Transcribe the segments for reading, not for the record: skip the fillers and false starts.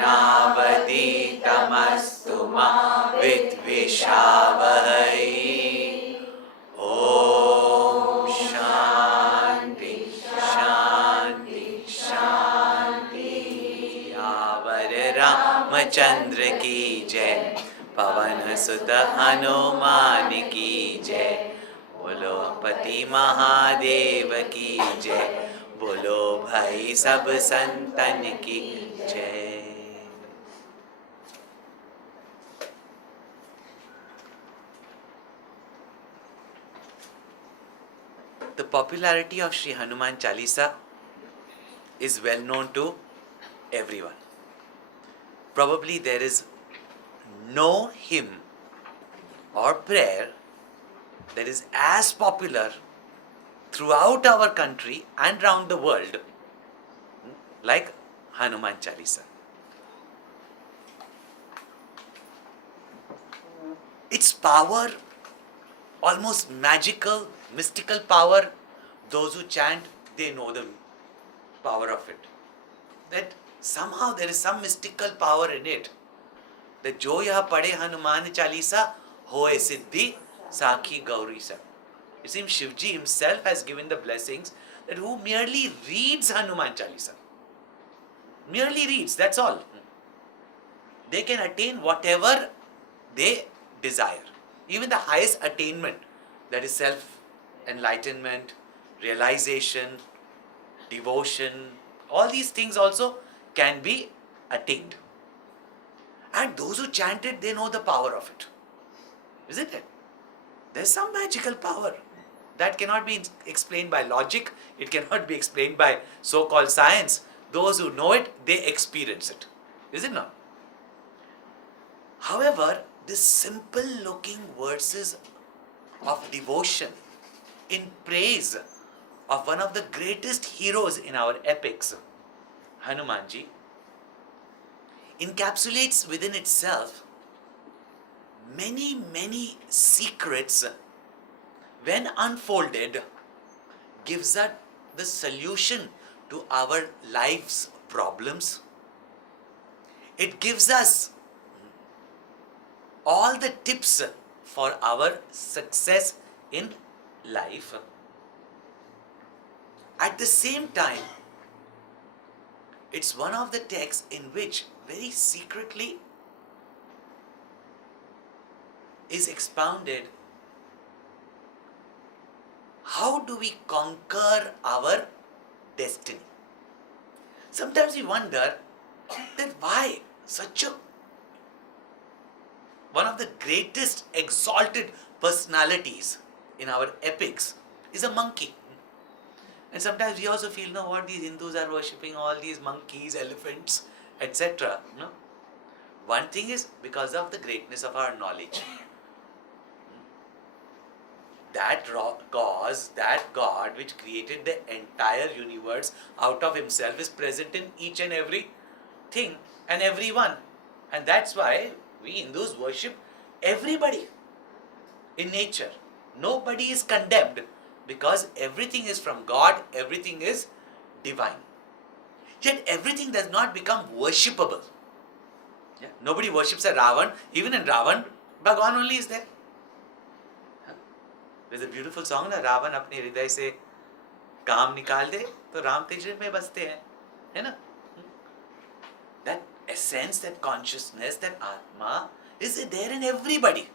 नवनीतमस्तु मा विद्विषावहै। ओम शांति शांति शांति। यावर रामचंद्र की जय, पवन सुत हनुमान की जय, बोलो पति महादेव की जय, बोलो भाई सब संतन की जय। The popularity of Sri Hanuman Chalisa is well known to everyone. Probably there is no hymn or prayer that is as popular throughout our country and around the world like Hanuman Chalisa. Its power, almost magical, mystical power, those who chant, they know the power of it. That somehow there is some mystical power in it. That jo yah padhe Hanuman Chalisa, hoye siddhi sakhi gauri sa. It seems Shivji himself has given the blessings that who merely reads Hanuman Chalisa, merely reads, that's all, they can attain whatever they desire. Even the highest attainment, that is self-enlightenment, realization, devotion, all these things also can be attained. And those who chant it, they know the power of it. Isn't it? There's some magical power that cannot be explained by logic. It cannot be explained by so-called science. Those who know it, they experience it. Is it not? However, these simple looking verses of devotion in praise of one of the greatest heroes in our epics, Hanumanji, encapsulates within itself many secrets. When unfolded, gives us the solution to our life's problems. It gives us all the tips for our success in life. At the same time, it's one of the texts in which very secretly is expounded how do we conquer our destiny. Sometimes we wonder that why such a one of the greatest exalted personalities in our epics is a monkey. And sometimes we also feel, no, what these Hindus are worshipping all these monkeys, elephants, etc. No? One thing is because of the greatness of our knowledge. That cause, that God which created the entire universe out of himself is present in each and every thing and everyone. And that's why we Hindus worship everybody in nature. Nobody is condemned because everything is from God, everything is divine. Yet everything does not become worshipable. Yeah? Nobody worships a Ravan. Even in Ravan, Bhagwan only is there. There's a beautiful song, na Ravan apne hriday se काम निकाल दे तो राम तेज में बसते हैं, है ना? That essence, that consciousness, that Atma is there in everybody.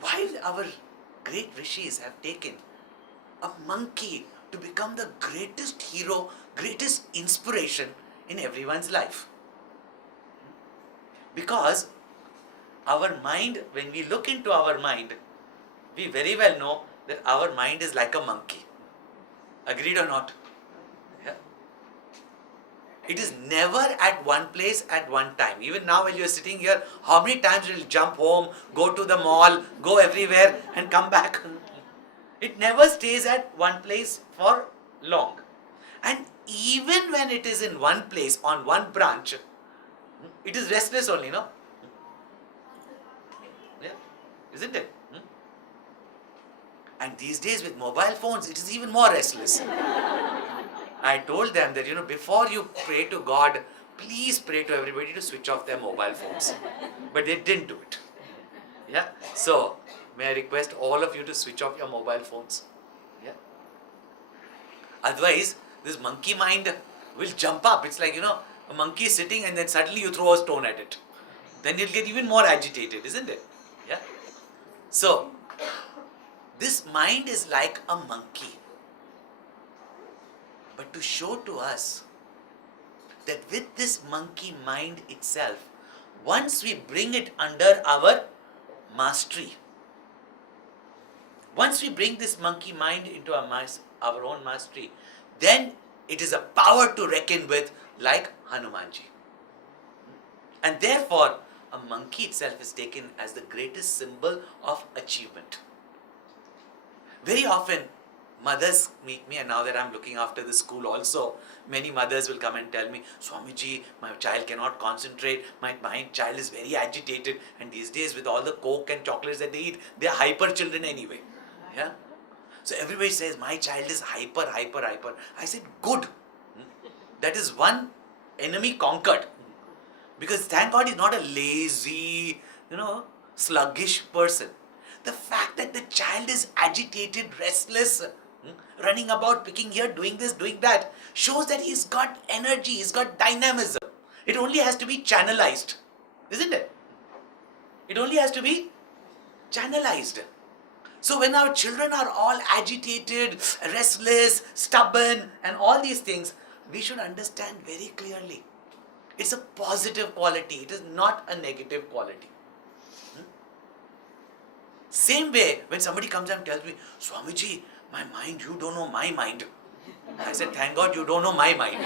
Why our great rishis have taken a monkey to become the greatest hero, greatest inspiration in everyone's life? Because our mind, when we look into our mind, we very well know that our mind is like a monkey. Agreed or not? Yeah. It is never at one place at one time. Even now when you are sitting here, how many times you will jump home, go to the mall, go everywhere and come back? It never stays at one place for long. And even when it is in one place, on one branch, it is restless only, no? Yeah, isn't it? And these days with mobile phones, it is even more restless. I told them that, before you pray to God please pray to everybody to switch off their mobile phones. But they didn't do it. Yeah. So, may I request all of you to switch off your mobile phones? Yeah. Otherwise, this monkey mind will jump up. It's like, a monkey is sitting and then suddenly you throw a stone at it. Then it'll get even more agitated, isn't it? Yeah. So, this mind is like a monkey. But to show to us that with this monkey mind itself, once we bring it under our mastery, once we bring this monkey mind into our own mastery, then it is a power to reckon with, like Hanumanji. And therefore, a monkey itself is taken as the greatest symbol of achievement. Very often, mothers meet me, and now that I'm looking after the school also, many mothers will come and tell me, Swamiji, my child cannot concentrate, my child is very agitated, and these days with all the coke and chocolates that they eat, they are hyper children anyway. Yeah. So everybody says, my child is hyper. I said, good. That is one enemy conquered. Because thank God he's not a lazy, sluggish person. The fact that the child is agitated, restless, running about, picking here, doing this, doing that, shows that he's got energy, he's got dynamism. It only has to be channelized, isn't it? It only has to be channelized. So when our children are all agitated, restless, stubborn, and all these things, we should understand very clearly. It's a positive quality. It is not a negative quality. Same way, when somebody comes and tells me, Swamiji, my mind, you don't know my mind. I said, thank God you don't know my mind.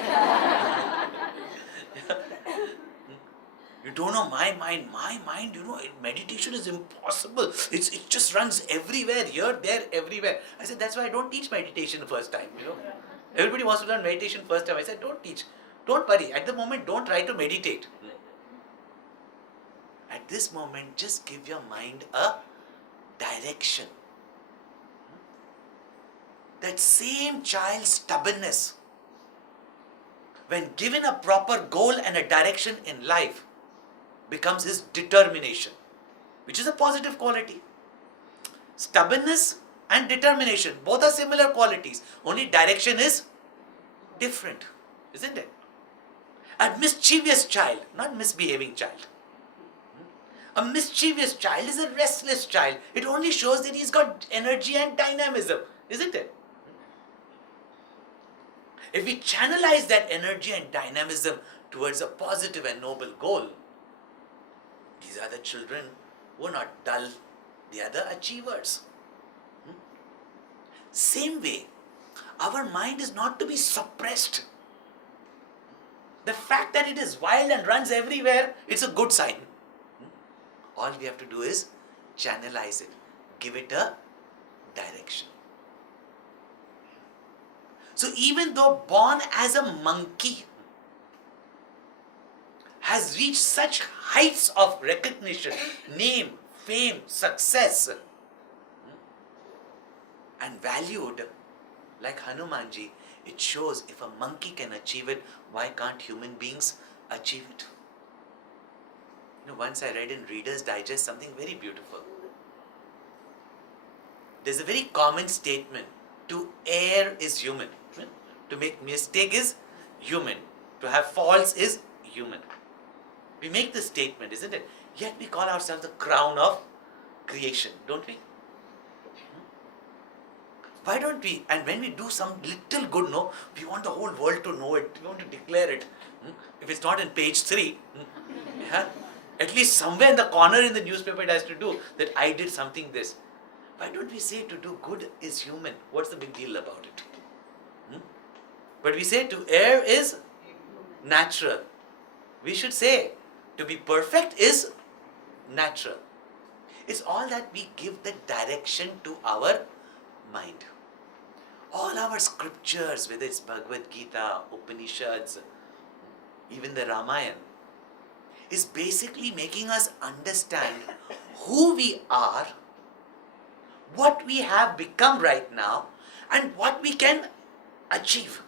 You don't know my mind. My mind, meditation is impossible. It just runs everywhere, here, there, everywhere. I said, that's why I don't teach meditation the first time, Everybody wants to learn meditation first time. I said, don't teach. Don't worry. At the moment, don't try to meditate. At this moment, just give your mind a direction. That same child's stubbornness, when given a proper goal and a direction in life, becomes his determination, which is a positive quality. Stubbornness and determination, both are similar qualities, only direction is different, isn't it? A mischievous child, not misbehaving child. A mischievous child is a restless child. It only shows that he's got energy and dynamism, isn't it? If we channelize that energy and dynamism towards a positive and noble goal, these are the children who are not dull, they are the achievers. Same way, our mind is not to be suppressed. The fact that it is wild and runs everywhere, it's a good sign. All we have to do is channelize it, give it a direction. So even though born as a monkey, has reached such heights of recognition, name, fame, success, and valued, like Hanumanji, it shows if a monkey can achieve it, why can't human beings achieve it? Once I read in Reader's Digest something very beautiful. There's a very common statement, to err is human. To make mistake is human. To have faults is human. We make this statement, isn't it? Yet we call ourselves the crown of creation, don't we? Why don't we? And when we do some little good, we want the whole world to know it. We want to declare it. If it's not in page 3, at least somewhere in the corner in the newspaper it has to do that I did something this. Why don't we say to do good is human? What's the big deal about it? But we say to err is natural. We should say to be perfect is natural. It's all that we give the direction to our mind. All our scriptures, whether it's Bhagavad Gita, Upanishads, even the Ramayana, is basically making us understand who we are, what we have become right now, and what we can achieve.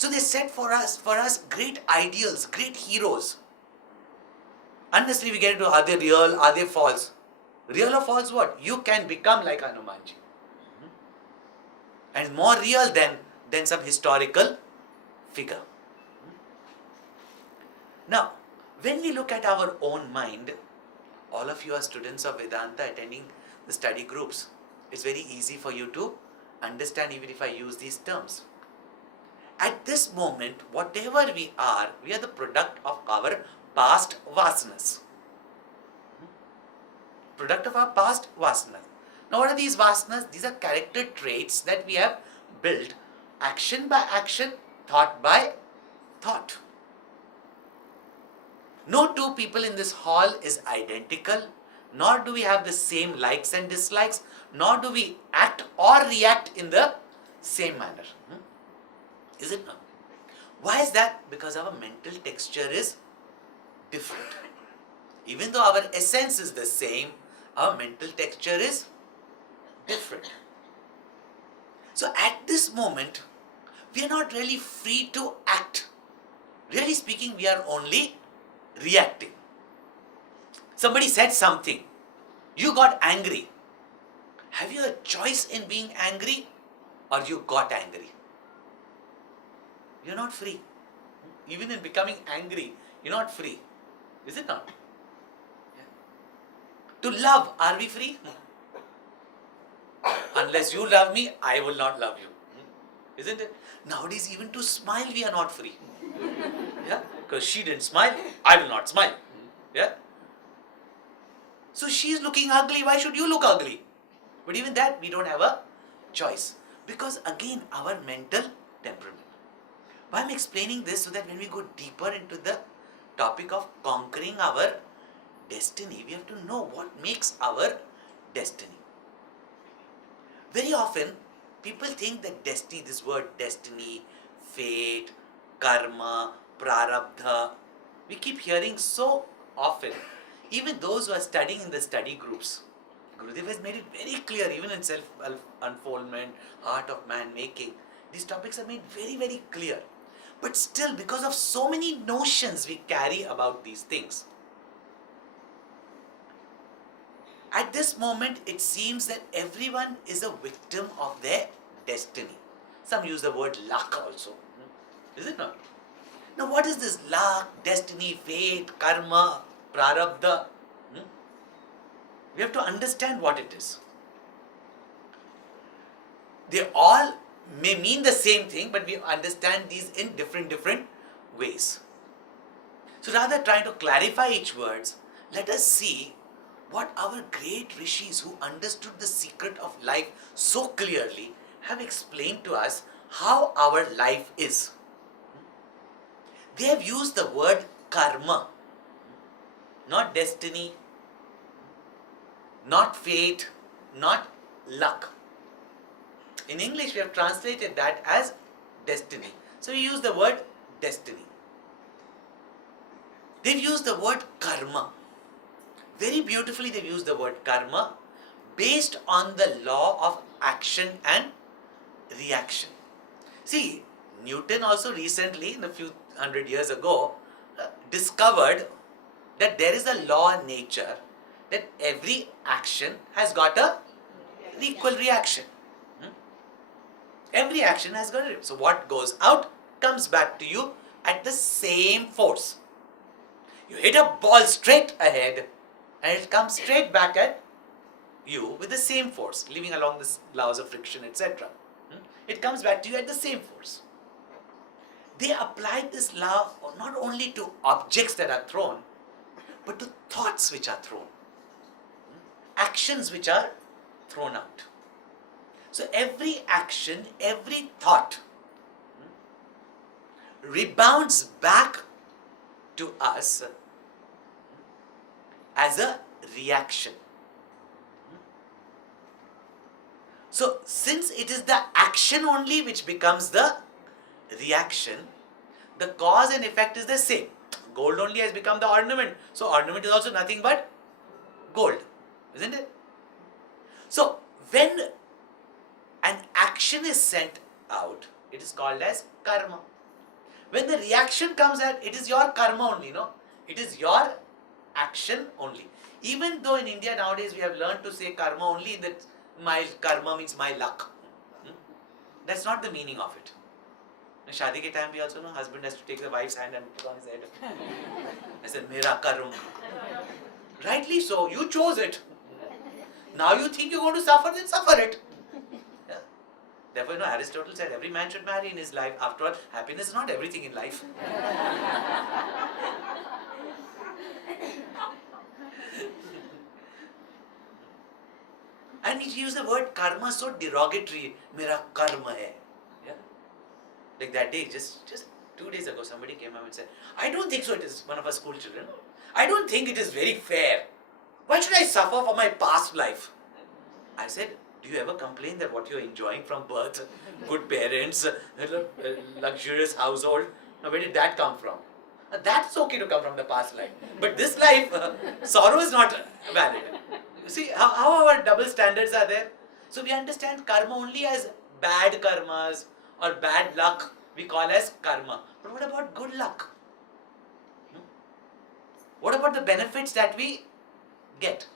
So they set for us great ideals, great heroes. Unless we get into are they real, are they false? Real or false what? You can become like Hanumanji. And more real than some historical figure. Now, when we look at our own mind, all of you are students of Vedanta attending the study groups. It's very easy for you to understand even if I use these terms. At this moment, whatever we are the product of our past vasanas. Product of our past vasanas. Now what are these vasanas? These are character traits that we have built action by action, thought by thought. No two people in this hall is identical, nor do we have the same likes and dislikes, nor do we act or react in the same manner. Is it not? Why is that? Because our mental texture is different. Even though our essence is the same, our mental texture is different. So at this moment, we are not really free to act. Really speaking, we are only reacting. Somebody said something. You got angry. Have you a choice in being angry or you got angry? You're not free. Even in becoming angry, you're not free. Is it not? Yeah. To love, are we free? Unless you love me, I will not love you. Isn't it? Nowadays, even to smile, we are not free. Yeah? Because she didn't smile, I will not smile. Yeah? So she's looking ugly, why should you look ugly? But even that, we don't have a choice. Because again, our mental temperament. Why I'm explaining this so that when we go deeper into the topic of conquering our destiny, we have to know what makes our destiny. Very often, people think that destiny, this word destiny, fate, karma, prarabdha, we keep hearing so often. Even those who are studying in the study groups, Gurudev has made it very clear, even in self-unfoldment, art of man-making, these topics are made very, very clear. But still, because of so many notions we carry about these things, at this moment, it seems that everyone is a victim of their destiny. Some use the word luck also. Is it not? Now, what is this luck, destiny, fate, karma, prarabdha? We have to understand what it is. They all may mean the same thing, but we understand these in different ways. So rather trying to clarify each words, let us see what our great rishis who understood the secret of life so clearly have explained to us how our life is. They have used the word karma, not destiny, not fate, not luck. In English, we have translated that as destiny. So we use the word destiny. They've used the word karma. Very beautifully they've used the word karma based on the law of action and reaction. See, Newton also recently, in a few hundred years ago, discovered that there is a law in nature that every action has got an equal reaction. Every action has got a reaction. So what goes out comes back to you at the same force. You hit a ball straight ahead and it comes straight back at you with the same force, living along the laws of friction, etc. It comes back to you at the same force. They applied this law not only to objects that are thrown, but to thoughts which are thrown, actions which are thrown out. So every action, every thought rebounds back to us as a reaction. So since it is the action only which becomes the reaction, the cause and effect is the same. Gold only has become the ornament. So ornament is also nothing but gold, isn't it? So when an action is sent out, it is called as karma. When the reaction comes at, it is your karma only, no? It is your action only. Even though in India nowadays we have learned to say karma only, that my karma means my luck. That's not the meaning of it. In Shadi ke time we also know husband has to take the wife's hand and put on his head. I said, Mera karma. Rightly so, you chose it. Now you think you're going to suffer, then suffer it. Yeah. Therefore, Aristotle said every man should marry in his life. After all, happiness is not everything in life. And he used the word karma so derogatory. Mera karma hai. Yeah. Like that day, just 2 days ago, somebody came up and said, I don't think so, it is one of our school children. I don't think it is very fair. Why should I suffer for my past life? I said, do you ever complain that what you're enjoying from birth, good parents, luxurious household, now where did that come from? That's okay to come from the past life. But this life, sorrow is not valid. You see how our double standards are there? So we understand karma only as bad karmas or bad luck, we call as karma. But what about good luck? What about the benefits that we get?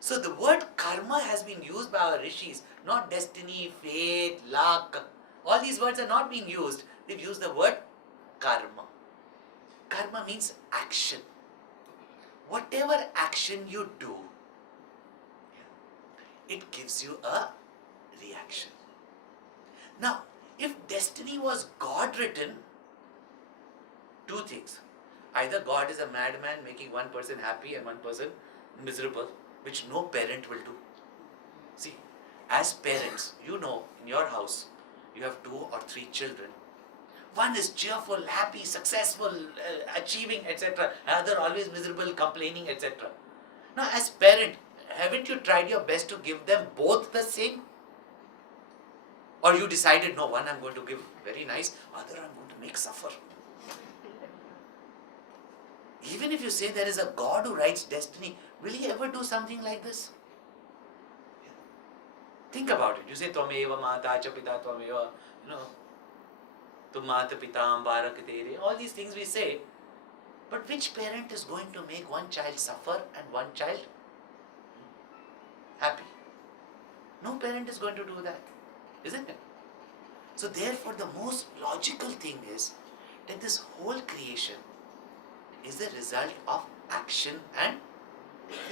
So the word karma has been used by our rishis, not destiny, fate, luck. All these words are not being used. They've used the word karma. Karma means action. Whatever action you do, it gives you a reaction. Now, if destiny was God written, two things. Either God is a madman making one person happy and one person miserable, which no parent will do. See, as parents, in your house, you have 2 or 3 children. One is cheerful, happy, successful, achieving, etc. Another always miserable, complaining, etc. Now, as parent, haven't you tried your best to give them both the same? Or you decided, no, one I'm going to give very nice, other I'm going to make suffer. Even if you say there is a God who writes destiny, will he ever do something like this? Think about it. You say, Tvameva mata cha pita tvameva, tum mata pitam barak tere, all these things we say. But which parent is going to make one child suffer and one child happy? No parent is going to do that, isn't it? So therefore the most logical thing is that this whole creation is the result of action and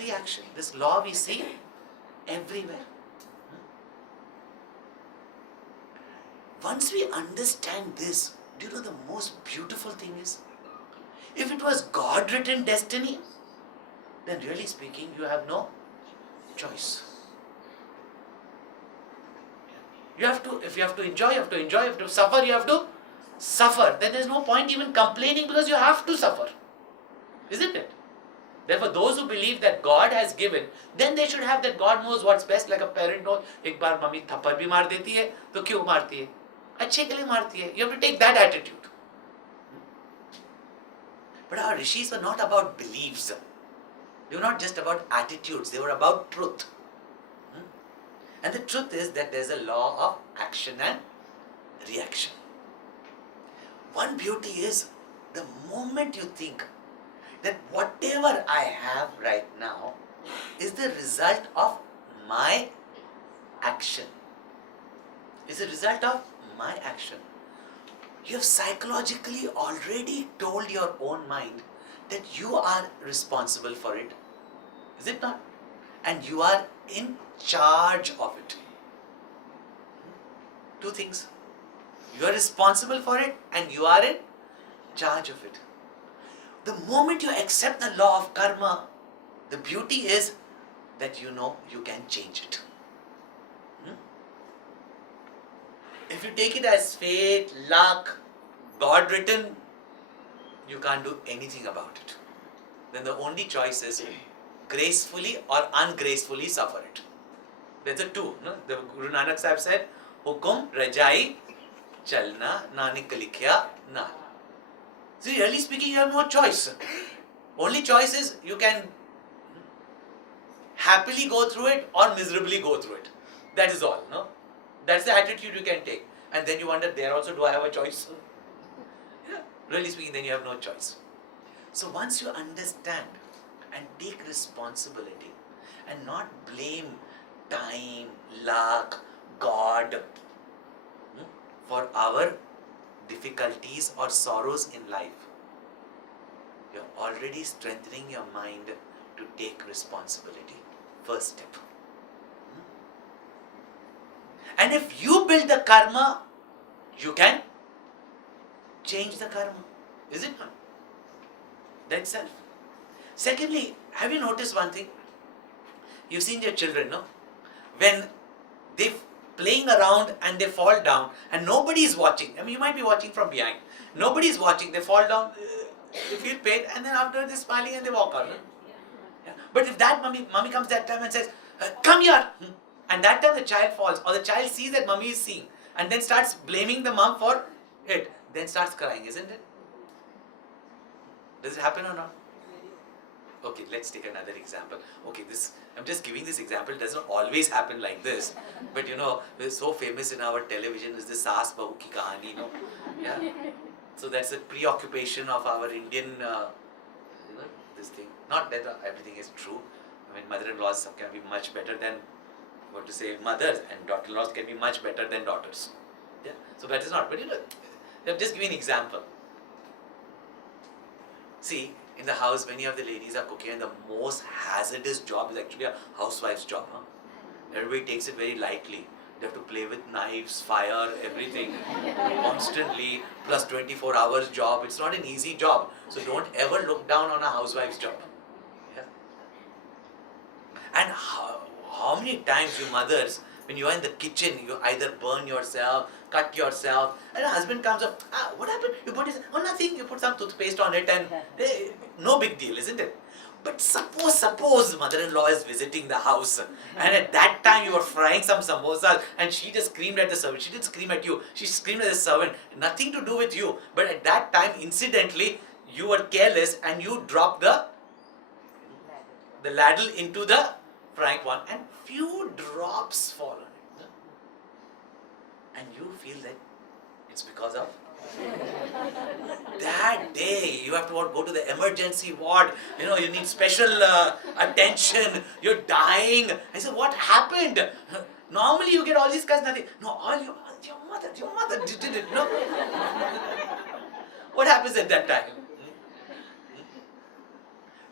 reaction. This law we see everywhere. Once we understand this, do you know the most beautiful thing is? If it was God-written destiny, then really speaking, you have no choice. If you have to enjoy, you have to enjoy. If you have to suffer, you have to suffer. Then there is no point even complaining because you have to suffer. Isn't it? Therefore, those who believe that God has given, then they should have that God knows what's best, like a parent knows. एक बार mummy थप्पड़ भी मार देती है, तो क्यों मारती है? अच्छे के लिए मारती है. You have to take that attitude. But our rishis were not about beliefs. They were not just about attitudes. They were about truth. And the truth is that there's a law of action and reaction. One beauty is the moment you think that whatever I have right now is the result of my action. Is the result of my action. You have psychologically already told your own mind that you are responsible for it. Is it not? And you are in charge of it. Two things. You are responsible for it and you are in charge of it. The moment you accept the law of karma, the beauty is that you know you can change it. If you take it as fate, luck, God written, you can't do anything about it. Then the only choice is gracefully or ungracefully suffer it. There's a two. No? The Guru Nanak Sahib said, Hukum Rajai Chalna Nanik Likhya Na. So really speaking, you have no choice. Only choice is you can happily go through it or miserably go through it. That is all. No? That's the attitude you can take. And then you wonder, there also do I have a choice? Yeah, really speaking, then you have no choice. So once you understand and take responsibility and not blame time, luck, God for our difficulties or sorrows in life, you're already strengthening your mind to take responsibility. First step. And if you build the karma, you can change the karma. Is it not? That's self. Secondly, have you noticed one thing? You've seen your children, no? When they playing around and they fall down and nobody is watching. I mean, you might be watching from behind. Nobody is watching. They fall down, they feel pain, and then after they're smiling and they walk out. No? Yeah. But if that mummy comes that time and says, come here, and that time the child falls, or the child sees that mummy is seeing, and then starts blaming the mum for it, then starts crying, isn't it? Does it happen or not? Okay, let's take another example. Okay, I'm just giving this example. It doesn't always happen like this. But we're so famous in our television is the Saas Bahu ki kahani, Yeah. So that's a preoccupation of our Indian, this thing. Not that everything is true. I mean, mother-in-laws can be much better than, mothers, and daughter-in-laws can be much better than daughters. Yeah. So that is not. But I'm just giving an example. See, in the house, many of the ladies are cooking, and the most hazardous job is actually a housewife's job. Everybody takes it very lightly. They have to play with knives, fire, everything, constantly, plus 24 hours job. It's not an easy job. So don't ever look down on a housewife's job. Yeah. And how many times you mothers, when you are in the kitchen, you either burn yourself, cut yourself, and a husband comes up, what happened? You put this, oh nothing, you put some toothpaste on it and no big deal, isn't it? But suppose mother-in-law is visiting the house and at that time you were frying some samosas and she just screamed at the servant. She didn't scream at you, she screamed at the servant. Nothing to do with you. But at that time, incidentally, you were careless and you dropped the ladle into the frying pan and few drops fall on it. And you feel that it's because of that day you have to go to the emergency ward, you need special attention, you're dying. I said, what happened? Normally you get all these guys, nothing. No, your mother did it, no? What happens at that time?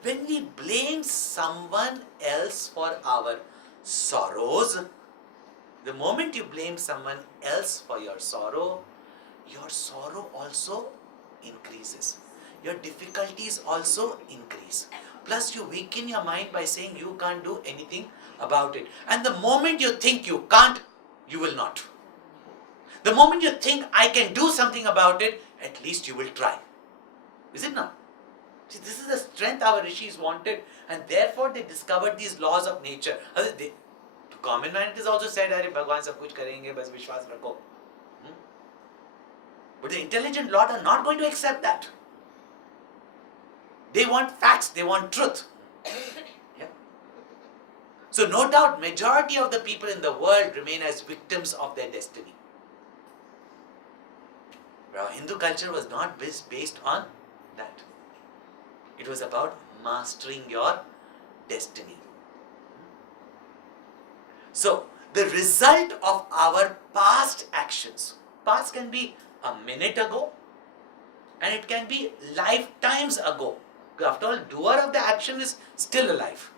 When we blame someone else for our sorrows, the moment you blame someone else for your sorrow also increases. Your difficulties also increase. Plus you weaken your mind by saying you can't do anything about it. And the moment you think you can't, you will not. The moment you think I can do something about it, at least you will try. Is it not? See, this is the strength our rishis wanted, and therefore they discovered these laws of nature. To common man it is also said, Arey Bhagwan sab kuch karenge, bas vishwas rakho. But the intelligent lot are not going to accept that. They want facts, they want truth. Yeah. So no doubt, majority of the people in the world remain as victims of their destiny. But our Hindu culture was not based on that. It was about mastering your destiny. So, the result of our past actions, past can be a minute ago, and it can be lifetimes ago. After all, doer of the action is still alive.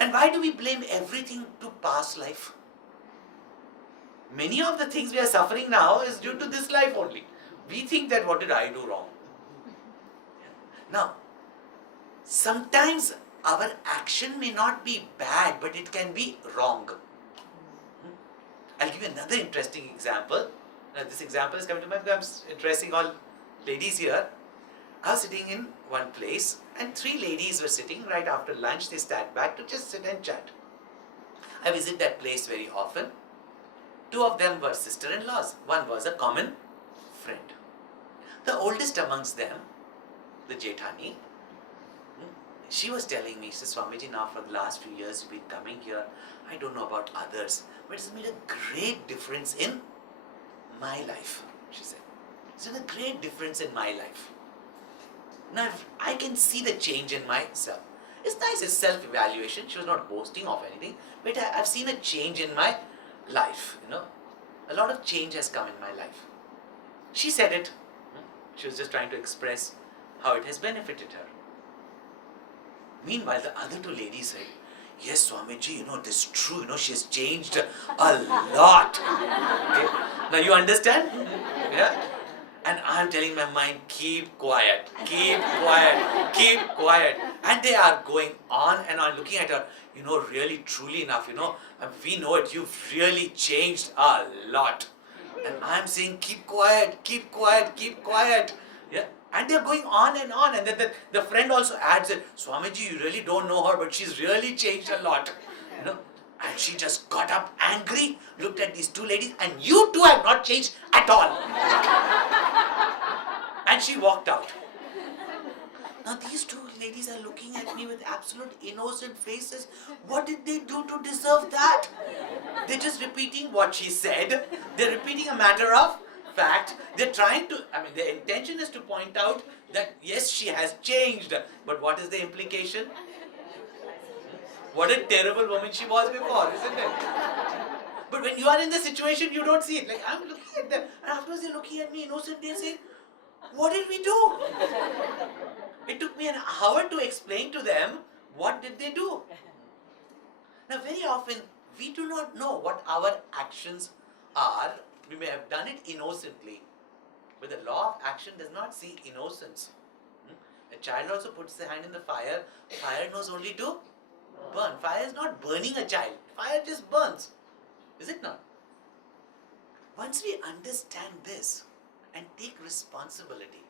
And why do we blame everything to past life? Many of the things we are suffering now is due to this life only. We think that what did I do wrong? Now, sometimes our action may not be bad, but it can be wrong. I'll give you another interesting example. Now, this example is coming to mind because I'm addressing all ladies here. I was sitting in one place and 3 ladies were sitting right after lunch. They sat back to just sit and chat. I visit that place very often. 2 of them were sister-in-laws. One was a common friend. The oldest amongst them, the Jethani, she was telling me, she said, Swamiji, now for the last few years you've been coming here. I don't know about others, but it's made a great difference in my life, she said. It's been a great difference in my life. Now I can see the change in myself. It's nice, it's self-evaluation. She was not boasting of anything, but I've seen a change in my life, A lot of change has come in my life. She said it. She was just trying to express how it has benefited her. Meanwhile, the other two ladies said, yes, Swamiji, this is true, she has changed a lot. Okay? Now you understand? Yeah? And I'm telling my mind, keep quiet, keep quiet, keep quiet. And they are going on and on, looking at her, really, truly enough, we know it, you've really changed a lot. And I'm saying, keep quiet, keep quiet, keep quiet. Yeah? And they're going on. And then the friend also adds it, Swamiji, you really don't know her, but she's really changed a lot. And she just got up angry, looked at these two ladies, and you two have not changed at all. And she walked out. Now these two ladies are looking at me with absolute innocent faces. What did they do to deserve that? They're just repeating what she said. They're repeating a matter of fact. They're trying to, their intention is to point out that yes, she has changed. But what is the implication? What a terrible woman she was before, isn't it? But when you are in the situation, you don't see it. Like, I'm looking at them, and afterwards they're looking at me innocently and saying, what did we do? It took me an hour to explain to them what did they do. Now, very often, we do not know what our actions are. We may have done it innocently, but the law of action does not see innocence. A child also puts the hand in the fire. Fire knows only to burn. Fire is not burning a child. Fire just burns. Is it not? Once we understand this and take responsibility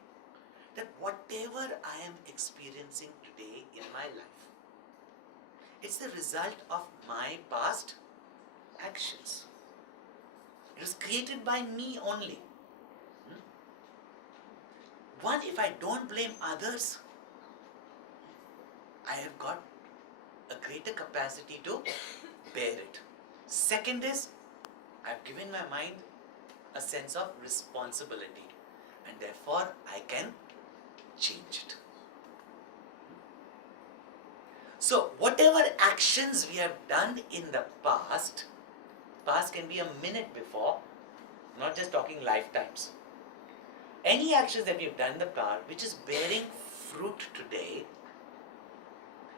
that whatever I am experiencing today in my life, it's the result of my past actions. It was created by me only. One, if I don't blame others, I have got a greater capacity to bear it. Second is, I've given my mind a sense of responsibility, and therefore I can change it. So whatever actions we have done in the past can be a minute before, not just talking lifetimes. Any actions that we have done in the past which is bearing fruit today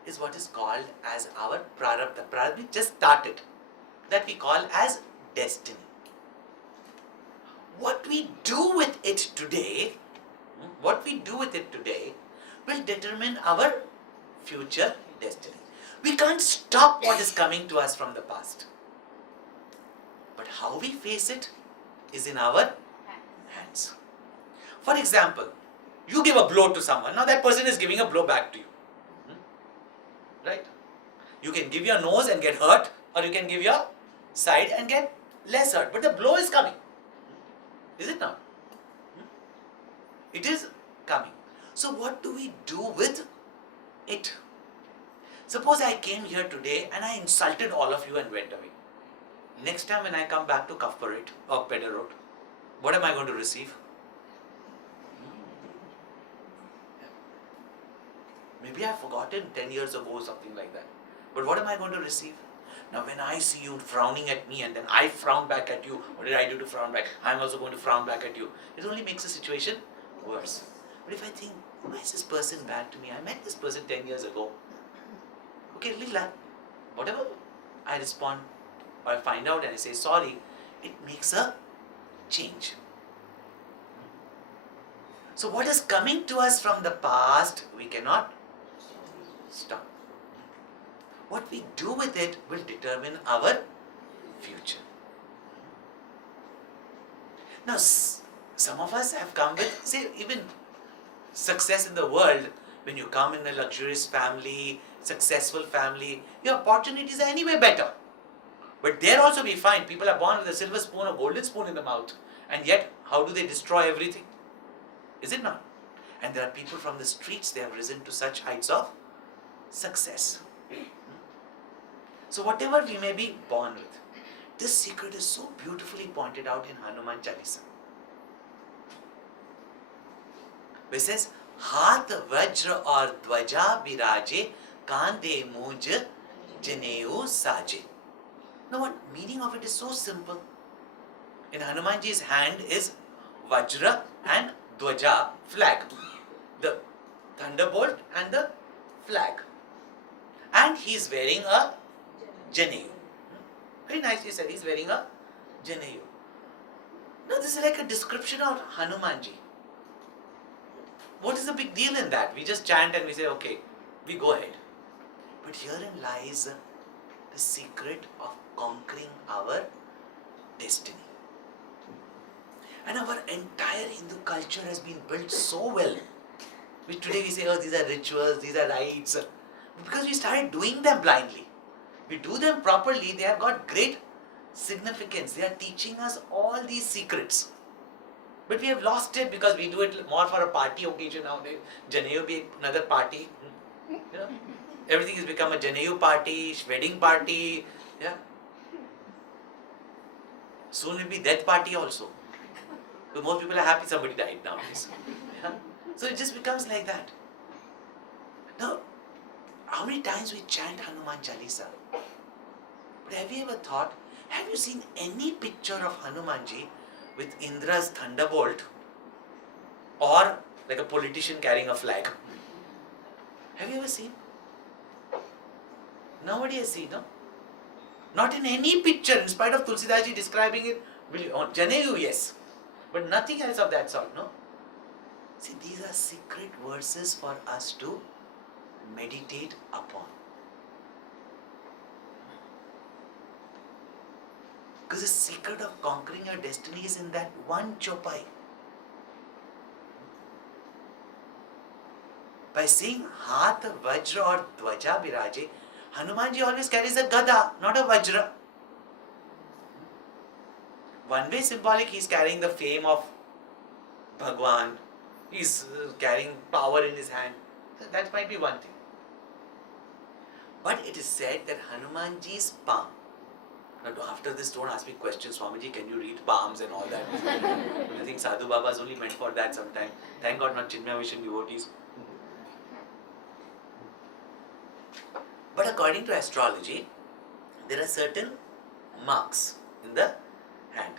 is what is called as our prarabdha. Prarabdha just started. That we call as destiny. What we do with it today will determine our future destiny. We can't stop what is coming to us from the past. But how we face it is in our hands. For example, you give a blow to someone. Now that person is giving a blow back to you. Right? You can give your nose and get hurt, or you can give your side and get less hurt. But the blow is coming. Is it not? It is coming. So what do we do with it? Suppose I came here today and I insulted all of you and went away. Next time when I come back to Kafparit or Pedder Road, what am I going to receive? Maybe I've forgotten 10 years ago or something like that. But what am I going to receive? Now when I see you frowning at me and then I frown back at you, what did I do to frown back? I'm also going to frown back at you. It only makes the situation worse. But if I think, why is this person bad to me? I met this person 10 years ago. Okay, Lila, whatever I respond or I find out and I say sorry, it makes a change. So what is coming to us from the past, we cannot stop. What we do with it will determine our future. Now, some of us have come with, say, even success in the world. When you come in a luxurious family, successful family, your opportunities are anyway better. But there also we find people are born with a silver spoon or golden spoon in the mouth. And yet, how do they destroy everything? Is it not? And there are people from the streets, they have risen to such heights of success. So whatever we may be born with, This secret is so beautifully pointed out in Hanuman Chalisa. It says, Hath Vajra or Dwaja Biraje Kande Muj Janeu Saje. Now what meaning of it is so simple. In Hanumanji's hand is Vajra and Dwaja, flag. The thunderbolt and the flag. And he is wearing a Janeu. Very nicely said, he is wearing a Janeu. Now this is like a description of Hanumanji. What is the big deal in that? We just chant and we say, okay, we go ahead. But herein lies the secret of conquering our destiny. And our entire Hindu culture has been built so well. Today we say, oh, these are rituals, these are rites. Because we started doing them blindly. We do them properly, they have got great significance. They are teaching us all these secrets. But we have lost it because we do it more for a party occasion nowadays. Janeu be another party. You know, everything has become a Janeu party, wedding party. Yeah. Soon will be death party also. So most people are happy somebody died nowadays. Yeah. So it just becomes like that. Now, how many times we chant Hanuman Chalisa? But have you ever thought, have you seen any picture of Hanumanji with Indra's thunderbolt or like a politician carrying a flag? Have you ever seen? Nobody has seen, no? Not in any picture, in spite of Tulsidaji describing it, Janeu, yes. But nothing else of that sort, no? See, these are secret verses for us to meditate upon. Because the secret of conquering your destiny is in that one chopai. By saying Hath Vajra or Dwaja Biraje, Hanumanji always carries a gada, not a Vajra. One way symbolic, he is carrying the fame of Bhagwan. He is carrying power in his hand. That might be one thing. But it is said that Hanumanji's palm. Now after this, don't ask me questions, Swamiji, can you read palms and all that? I think Sadhu Baba is only meant for that sometime. Thank God not Chinmaya Vision devotees. But according to astrology, there are certain marks in the hand.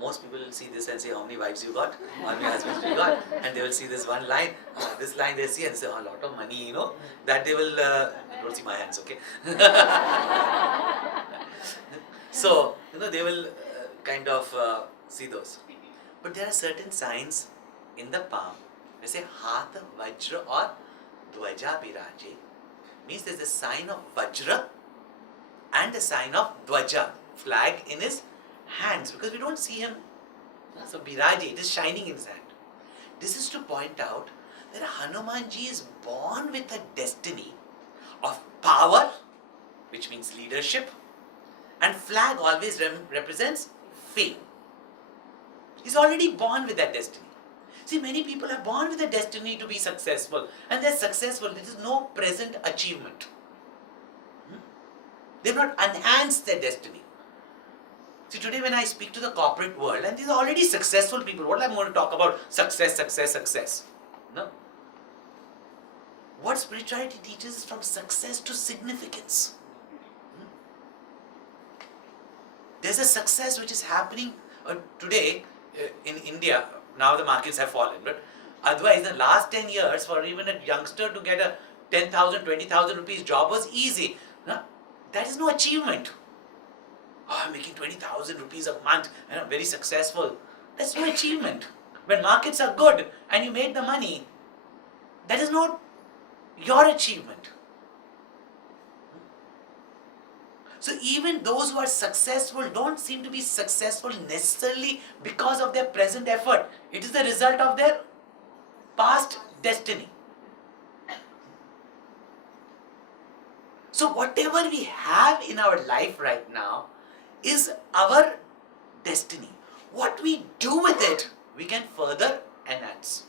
Most people will see this and say how many wives you got, how many husbands you got, and they will see this one line, this line they see and say, oh, a lot of money, you know, that they will, don't see my hands, okay? So, you know, they will kind of see those. But there are certain signs in the palm. They say Hath Vajra or Dwaja Biraje. Means there's a sign of Vajra and a sign of Dwaja, flag in his hands, because we don't see him. So Biraje, it is shining in his hand. This is to point out that Hanumanji is born with a destiny of power, which means leadership, and flag always represents fame. He's already born with that destiny. See, many people are born with a destiny to be successful, and they're successful. There is no present achievement. They've not enhanced their destiny. See, today when I speak to the corporate world, and these are already successful people, what am I going to talk about? Success, success, success. No. What spirituality teaches is from success to significance. There's a success which is happening today in India. Now the markets have fallen, but otherwise in the last 10 years for even a youngster to get a 10,000, 20,000 rupees job was easy. No? That is no achievement. Oh, I'm making 20,000 rupees a month and I'm very successful. That's no achievement. When markets are good and you make the money, that is not your achievement. So even those who are successful don't seem to be successful necessarily because of their present effort. It is the result of their past destiny. So whatever we have in our life right now is our destiny. What we do with it, we can further enhance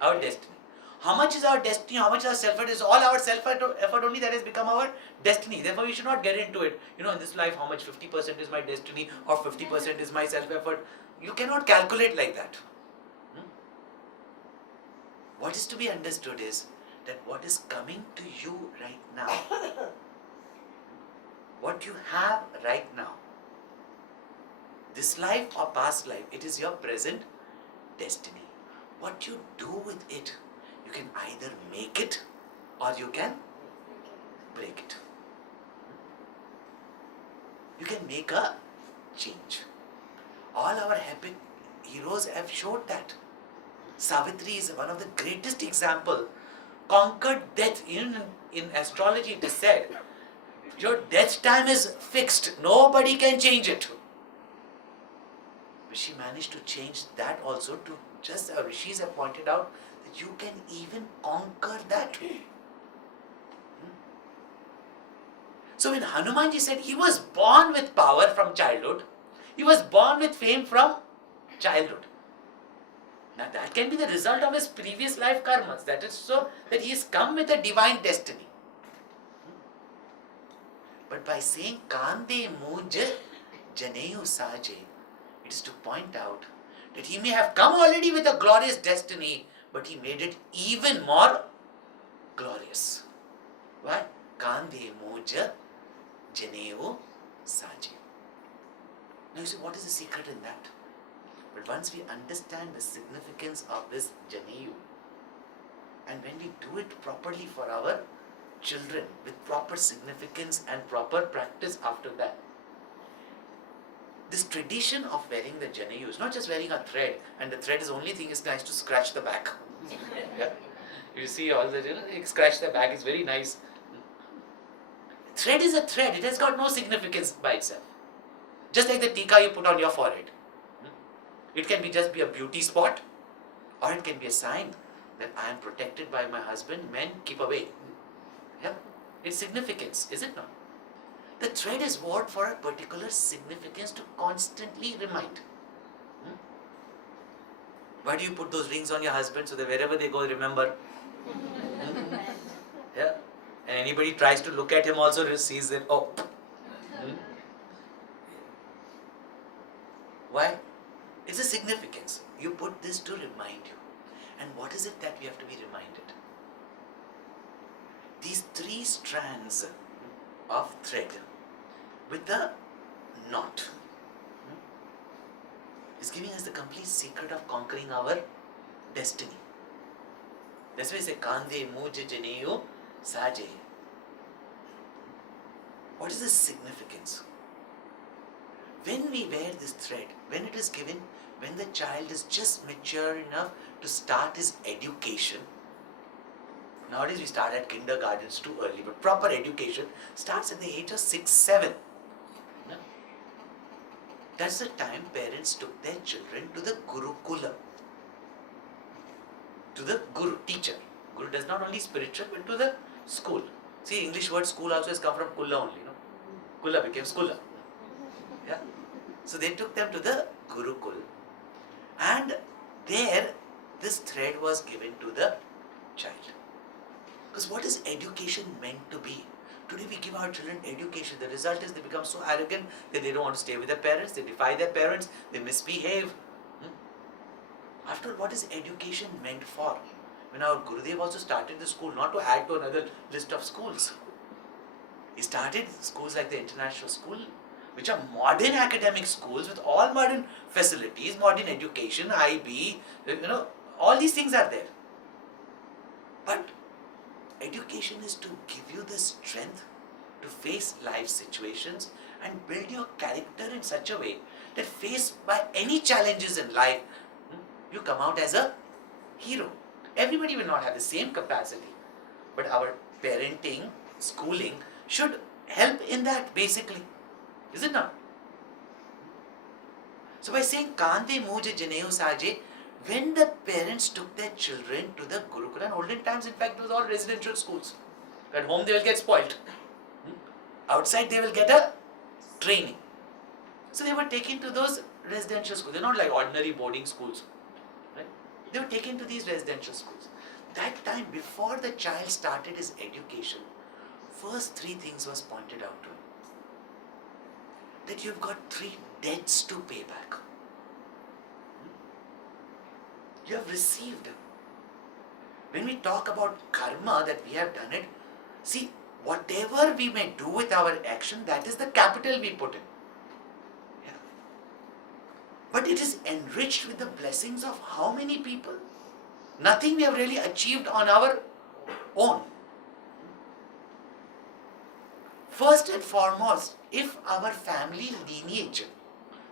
our destiny. How much is our destiny, how much is our self-effort, is all our self-effort only that has become our destiny. Therefore, we should not get into it. In this life, how much 50% is my destiny or 50% is my self-effort. You cannot calculate like that. What is to be understood is that what is coming to you right now, what you have right now, this life or past life, it is your present destiny. What you do with it, you can either make it or you can break it. You can make a change. All our epic heroes have showed that. Savitri is one of the greatest example. Conquered death. In astrology it is said, your death time is fixed. Nobody can change it. But she managed to change that also to just rishis have pointed out that you can even conquer that. So when Hanumanji said he was born with power from childhood, he was born with fame from childhood. Now that can be the result of his previous life karmas. That is so that he has come with a divine destiny. But by saying Kande Muj Janeyu Saje, it is to point out that he may have come already with a glorious destiny, but he made it even more glorious. Why? Kande Muj Janeyu Saje. Now you say, what is the secret in that? But once we understand the significance of this Janeyu, and when we do it properly for our children with proper significance and proper practice after that, this tradition of wearing the Janeyu is not just wearing a thread, and the thread is only thing is nice to scratch the back. Yeah? You see all the, you scratch the back is very nice. Thread is a thread, it has got no significance by itself. Just like the tika you put on your forehead. It can be a beauty spot, or it can be a sign that I am protected by my husband. Men, keep away. Yeah? Its significance, is it not? The thread is worn for a particular significance to constantly remind. Why do you put those rings on your husband so that wherever they go, remember? Yeah? And anybody tries to look at him also sees that, oh. Why? It's a significance. You put this to remind you. And what is it that we have to be reminded? These 3 strands of thread with the knot is giving us the complete secret of conquering our destiny. That's why I say, Kande Muj Janeyu Saje. What is the significance? When we wear this thread, when it is given, when the child is just mature enough to start his education. Nowadays we start at kindergartens too early, but proper education starts at the age of 6, 7. No? That's the time parents took their children to the Gurukula, to the Guru, teacher. Guru does not only spiritual, but to the school. See, English word school also has come from Kulla only, no? Kulla became Skula. Yeah? So they took them to the Gurukul, and there this thread was given to the child. Because what is education meant to be? Today we give our children education. The result is they become so arrogant that they don't want to stay with their parents, they defy their parents, they misbehave. After all, what is education meant for? When our Gurudev also started the school, not to add to another list of schools. He started schools like the international school, which are modern academic schools with all modern facilities, modern education, IB, all these things are there. But education is to give you the strength to face life situations and build your character in such a way that faced by any challenges in life, you come out as a hero. Everybody will not have the same capacity, but our parenting, schooling should help in that basically. Is it not? So by saying Kante Muja Janeyu Saje, when the parents took their children to the Gurukula, in olden times in fact it was all residential schools. At home they will get spoiled. Outside they will get a training. So they were taken to those residential schools. They're not like ordinary boarding schools. Right? They were taken to these residential schools. That time, before the child started his education, first three things was pointed out to him. That you've got three debts to pay back. You have received. When we talk about karma, that we have done it, see, whatever we may do with our action, that is the capital we put in. Yeah. But it is enriched with the blessings of how many people? Nothing we have really achieved on our own. First and foremost, if our family lineage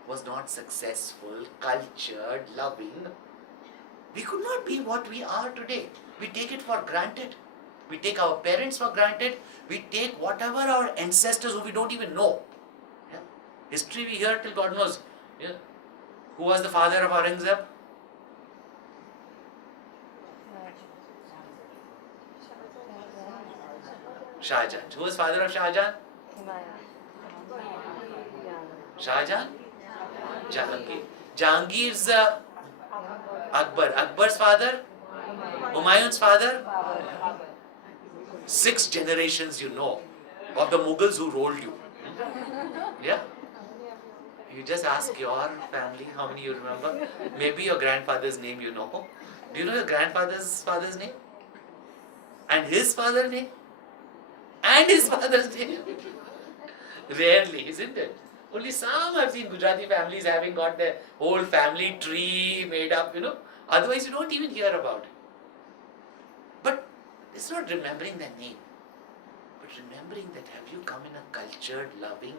was not successful, cultured, loving, we could not be what we are today. We take it for granted. We take our parents for granted. We take whatever our ancestors who we don't even know. Yeah? History we hear till God knows. Yeah? Who was the father of Aurangzeb? Shah Jahan. Who was father of Shah Jahan? Shah Jahan? Jahangir. Jahangir's Akbar. Akbar's father? Humayun's father? 6 generations you know of the Mughals who ruled you. Yeah? You just ask your family how many you remember. Maybe your grandfather's name you know. Do you know your grandfather's father's name? And his father's name? And his father's name? Rarely, isn't it? Only some I've seen Gujarati families having got their whole family tree made up, Otherwise you don't even hear about it. But it's not remembering their name, but remembering that have you come in a cultured, loving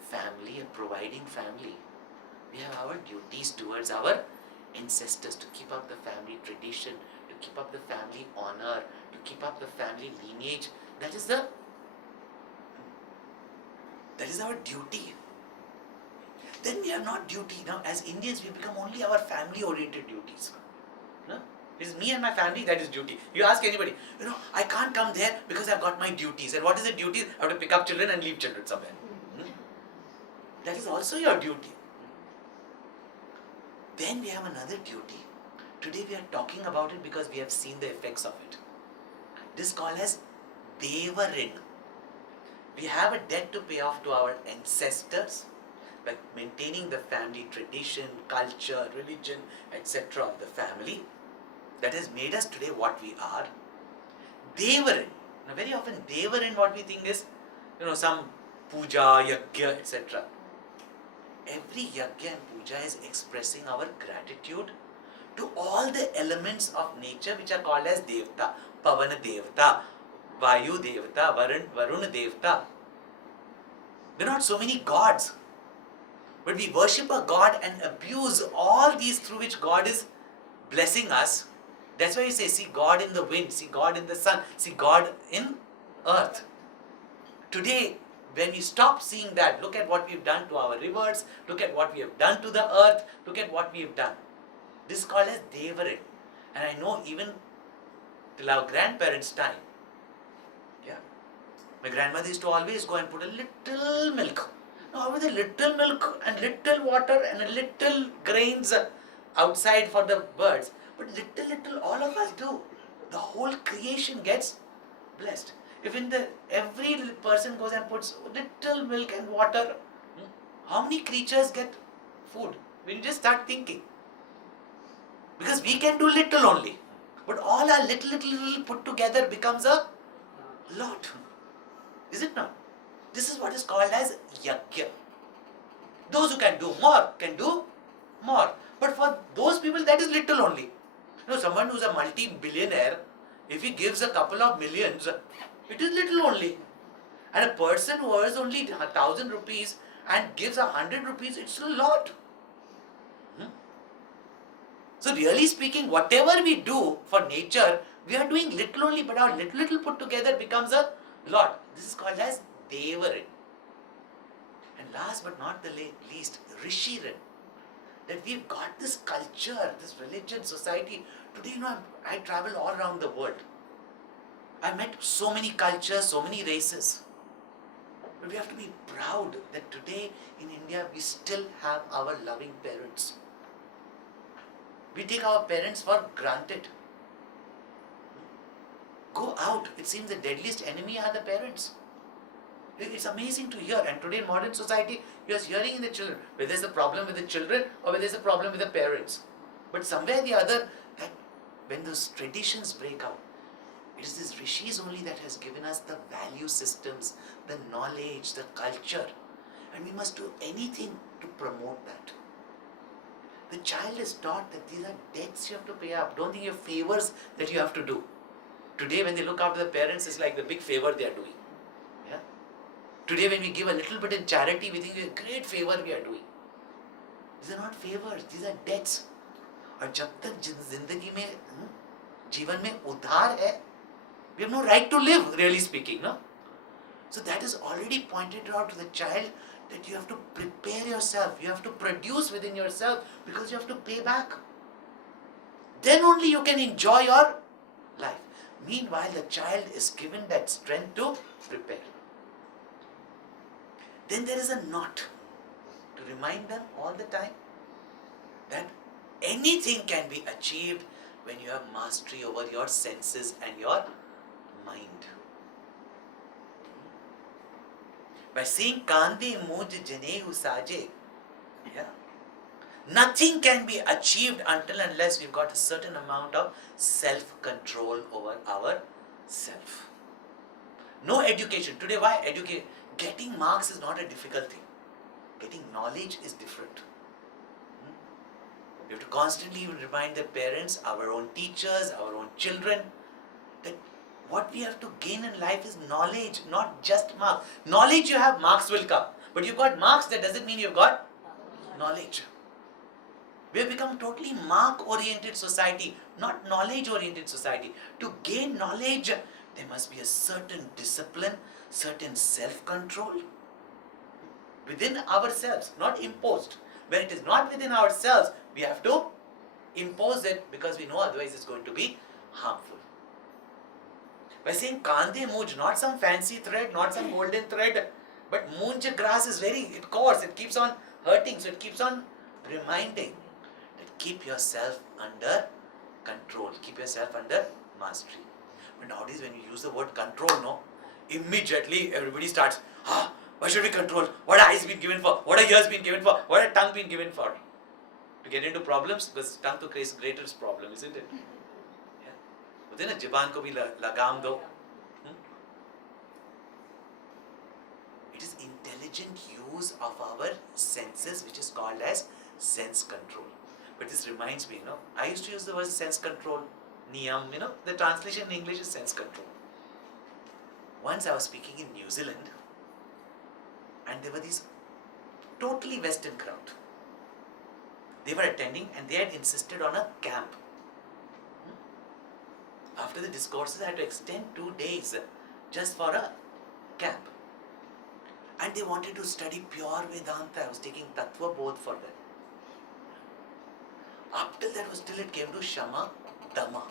family, a providing family. We have our duties towards our ancestors to keep up the family tradition, to keep up the family honor, to keep up the family lineage. That is our duty. Then we have not duty. Now as Indians we become only our family oriented duties. No? It is me and my family, that is duty. You ask anybody, I can't come there because I've got my duties. And what is the duty? I have to pick up children and leave children somewhere. That is also your duty. Then we have another duty. Today we are talking about it because we have seen the effects of it. This is called as Devarin. We have a debt to pay off to our ancestors by maintaining the family tradition, culture, religion, etc. of the family that has made us today what we are. Devarin. Now very often Devarin, what we think is, some puja, yajna, etc. Every yajna and puja is expressing our gratitude to all the elements of nature which are called as Devta. Pavana Devta, Vayu Devta, Varuna Devta. There are not so many gods. But we worship a God and abuse all these through which God is blessing us. That's why you say, see God in the wind, see God in the sun, see God in earth. Today, when we stop seeing that, look at what we've done to our rivers, look at what we have done to the earth, look at what we have done. This is called as Devarit. And I know even till our grandparents' time, my grandmother used to always go and put a little milk. Now with a little milk and little water and a little grains outside for the birds. But little, all of us do. The whole creation gets blessed. If every person goes and puts little milk and water, how many creatures get food? We just start thinking. Because we can do little only. But all our little put together becomes a lot. Is it not? This is what is called as yajna. Those who can do more can do more. But for those people, that is little only. Someone who's a multi-billionaire, if he gives a couple of millions, it is little only. And a person who earns only 1,000 rupees and gives 100 rupees, it's a lot. So really speaking, whatever we do for nature, we are doing little only, but our little put together becomes a lot. This is called as Devarin. And last but not the least, Rishiran. That we've got this culture, this religion, society. Today, I travel all around the world. I met so many cultures, so many races. But we have to be proud that today in India, we still have our loving parents. We take our parents for granted. go out, it seems the deadliest enemy are the parents. It's amazing to hear. And today in modern society, you're hearing in the children, whether there's a problem with the children or whether there's a problem with the parents. But somewhere or the other, that when those traditions break out, it is this rishis only that has given us the value systems, the knowledge, the culture. And we must do anything to promote that. The child is taught that these are debts you have to pay up. Don't think you're favors that you have to do. Today when they look after the parents, it's like the big favor they are doing. Yeah? Today when we give a little bit in charity, we think it's a great favor we are doing. These are not favors, these are debts. और जब तक जिंदगी में जीवन में उधार है, we have no right to live, really speaking, no? So that is already pointed out to the child that you have to prepare yourself, you have to produce within yourself because you have to pay back. Then only you can enjoy your life. Meanwhile, the child is given that strength to prepare. Then there is a knot to remind them all the time that anything can be achieved when you have mastery over your senses and your mind. By saying Kande Muj Janehu Saje, yeah, nothing can be achieved until unless we've got a certain amount of self-control over our self. No education. Today, why educate? Getting marks is not a difficult thing. Getting knowledge is different. We have to constantly remind the parents, our own teachers, our own children, that what we have to gain in life is knowledge, not just marks. Knowledge you have, marks will come. But you've got marks, that doesn't mean you've got knowledge. We have become totally mark-oriented society, not knowledge-oriented society. To gain knowledge, there must be a certain discipline, certain self-control within ourselves, not imposed. When it is not within ourselves, we have to impose it because we know otherwise it's going to be harmful. By saying Kande Muj, not some fancy thread, not some golden thread, but Munj grass is it coarse, it keeps on hurting, so it keeps on reminding that keep yourself under control, keep yourself under mastery. But nowadays when you use the word control, no, immediately everybody starts, why should we control? What are eyes been given for? What are ears been given for? What are tongue been given for? To get into problems, because tongue to create greatest problem, isn't it? Yeah. But then a Jaban ko bhi lagam do. It is intelligent use of our senses which is called as sense control. But this reminds me, I used to use the word sense control, niyam, the translation in English is sense control. Once I was speaking in New Zealand, and there were these totally Western crowd. They were attending and they had insisted on a camp. After the discourses, I had to extend 2 days just for a camp. And they wanted to study pure Vedanta. I was taking Tattva Bodh for them. Up till that was till it came to Shama, Dhamma.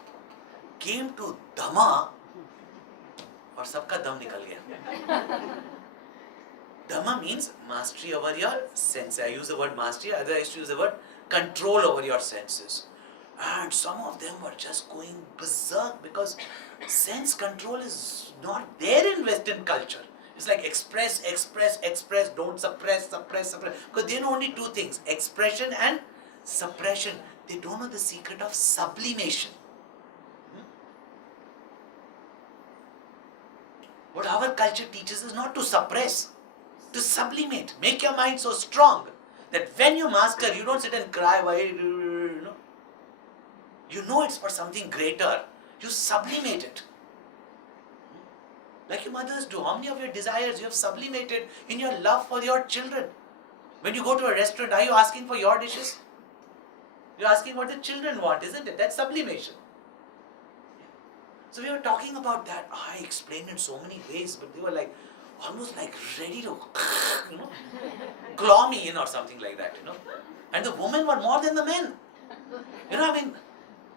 Came to Dhamma, और सबका दम निकल गया. Dhamma means mastery over your senses. I use the word mastery, other I used to use the word control over your senses. And some of them were just going berserk because sense control is not there in Western culture. It's like express, express, express, don't suppress, suppress, suppress. Because they know only two things, expression and suppression. They don't know the secret of sublimation. What our culture teaches is not to suppress, to sublimate. Make your mind so strong that when you master, you don't sit and cry, why, you know it's for something greater. You sublimate it. Like your mothers do. How many of your desires you have sublimated in your love for your children? When you go to a restaurant, are you asking for your dishes? You're asking what the children want, isn't it? That's sublimation. So we were talking about that. I explained in so many ways, but they were like, almost like ready to, claw me in or something like that, And the women were more than the men.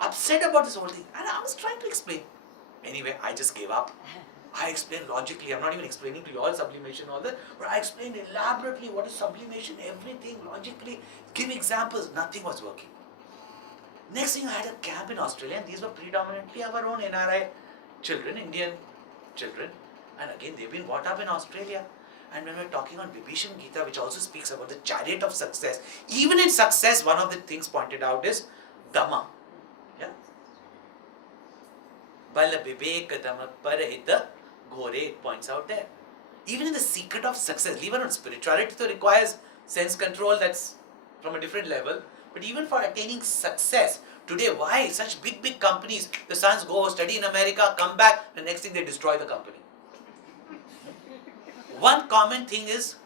Upset about this whole thing. And I was trying to explain. Anyway, I just gave up. I explained logically. I'm not even explaining to you all sublimation, all that. But I explained elaborately what is sublimation, everything, logically. Give examples. Nothing was working. Next thing, I had a camp in Australia, and these were predominantly our own NRI children, Indian children, and again they've been brought up in Australia. And when we're talking on Vibhishan Gita, which also speaks about the chariot of success, even in success, one of the things pointed out is Dhamma. Yeah? Bala Vivek Dhamma Parahita Gore, it points out there. Even in the secret of success, even on spirituality, so requires sense control, that's from a different level. But even for attaining success, today, why such big companies, the sons go study in America, come back, the next thing they destroy the company. One common thing is